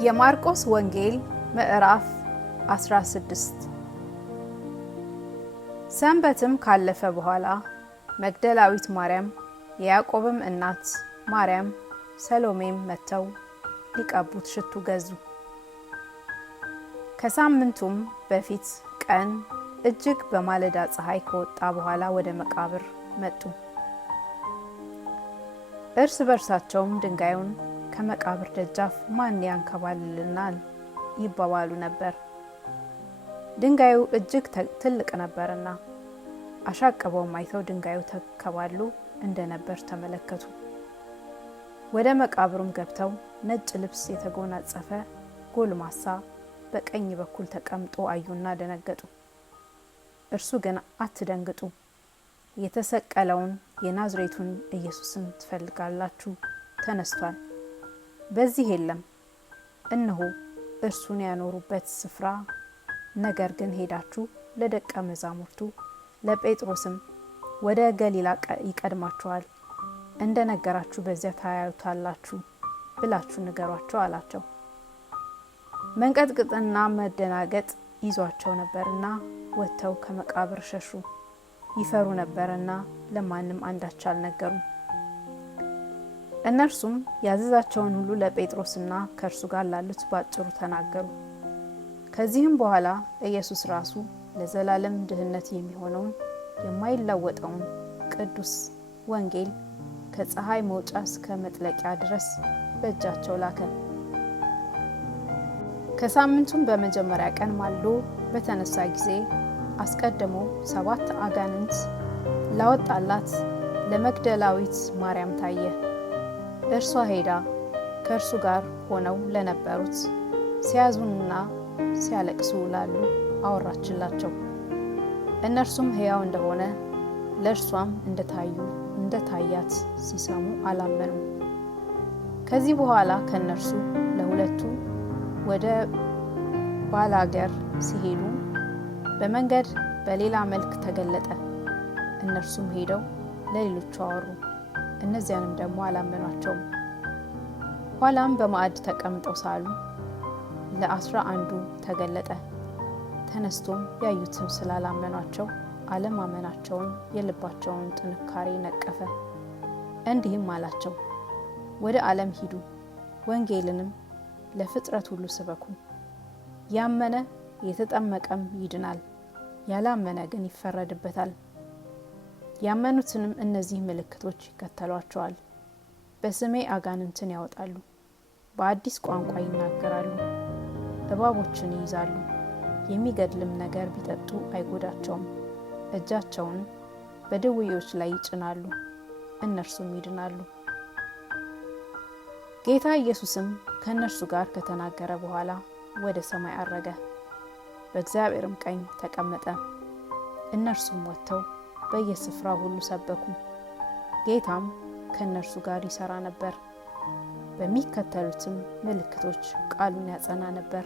የማርቆስ ወንጌል ምዕራፍ 16። ሰንበትም ካለፈ በኋላ መግደላዊት ማርያም፣ የያዕቆብም እናት ማርያም፣ ሰሎሜም መጥተው ሊቀቡት ሽቱ ገዙ። ከሳምንቱም በፊት ቀን እጅግ በማለዳ ፀሐይ ከወጣ በኋላ ወደ መቃብር መጡ። እርስ በርሳቸውም ድንጋዩን ከመቃብር ደጃፍ ማን ያንከባልልናል ይባባሉ ነበር። ድንጋዩ እጅግ ትልቅ ነበርና አሻቅበውም አይተው ድንጋዩ ተከባሉ እንደነበር ተመለከቱ። ወደ መቃብሩም ገብተው ነጭ ልብስ የተጎናጸፈ ጎልማሳ በቀኝ በኩል ተቀምጦ አዩና ደነገጡ። እርሱ ግን አትደንግጡ፣ የተሰቀለውን የናዝሬቱን ኢየሱስን ትፈልጋላችሁ? ተነስቷል፣ በዚህ የለም። እነሆ እርሱን ያኖሩበት ስፍራ። ነገር ግን ሄዳችሁ ለደቀ መዛሙርቱ ለጴጥሮስም ወደ ገሊላ ይቀድማችኋል፣ እንደ ነገራችሁ በዚያ ታያዩታላችሁ ብላችሁ ንገሯቸው አላቸው። መንቀጥቀጥና መደናገጥ ይዟቸው ነበርና ወጥተው ከመቃብር ሸሹ። ይፈሩ ነበርና ለማንም አንዳች አልነገሩም። እነርሱም ያዘዛቸውን ሁሉ ለጴጥሮስና ከእርሱ ጋር ላሉት ባጭሩ ተናገሩ። ከዚህም በኋላ ኢየሱስ ራሱ ለዘላለም ድህነት የሚሆነውን የማይለወጠውን ቅዱስ ወንጌል ከፀሐይ መውጫ እስከ መጥለቂያ ድረስ በእጃቸው ላከ። ከሳምንቱም በመጀመሪያ ቀን ማልዶ በተነሳ ጊዜ አስቀድሞ 7 አጋንንት ላወጣላት ለመግደላዊት ማርያም ታየ። እርሷ ሄዳ ከእርሱ ጋር ሆነው ለነበሩት ሲያዝኑና ሲያለቅሱ ላሉ አወራችላቸው። እነርሱም ሕያው እንደሆነ ለእርሷም እንደታያት ሲሰሙ አላመኑም። ከዚህ በኋላ ከእነርሱ ለሁለቱ ወደ ባላገር ሲሄዱ በመንገድ በሌላ መልክ ተገለጠ። እነርሱም ሄደው ለሌሎቹ አወሩ፣ እነዚያንም ደግሞ አላመኗቸውም። ኋላም በማዕድ ተቀምጠው ሳሉ ለ11 ተገለጠ። ተነስቶም ያዩትን ስላላመኗቸው አለማመናቸውን የልባቸውን ጥንካሬ ነቀፈ። እንዲህም አላቸው፣ ወደ ዓለም ሂዱ፣ ወንጌልንም ለፍጥረት ሁሉ ስበኩ። ያመነ የተጠመቀም ይድናል፣ ያላመነ ግን ይፈረድበታል። ያመኑትንም እነዚህ ምልክቶች ይከተሏቸዋል። በስሜ አጋንንትን ያወጣሉ፣ በአዲስ ቋንቋ ይናገራሉ፣ እባቦችን ይይዛሉ፣ የሚገድልም ነገር ቢጠጡ አይጎዳቸውም። እጃቸውን በድውዮች ላይ ይጭናሉ፣ እነርሱም ይድናሉ። ጌታ ኢየሱስም ከእነርሱ ጋር ከተናገረ በኋላ ወደ ሰማይ አረገ፣ በእግዚአብሔርም ቀኝ ተቀመጠ። እነርሱም ወጥተው በየስፍራው ሁሉ ሰበኩ። ጌታም ከእነርሱ ጋር ይሰራ ነበር፣ በሚከተሉትም ምልክቶች ቃሉን ያጸና ነበር።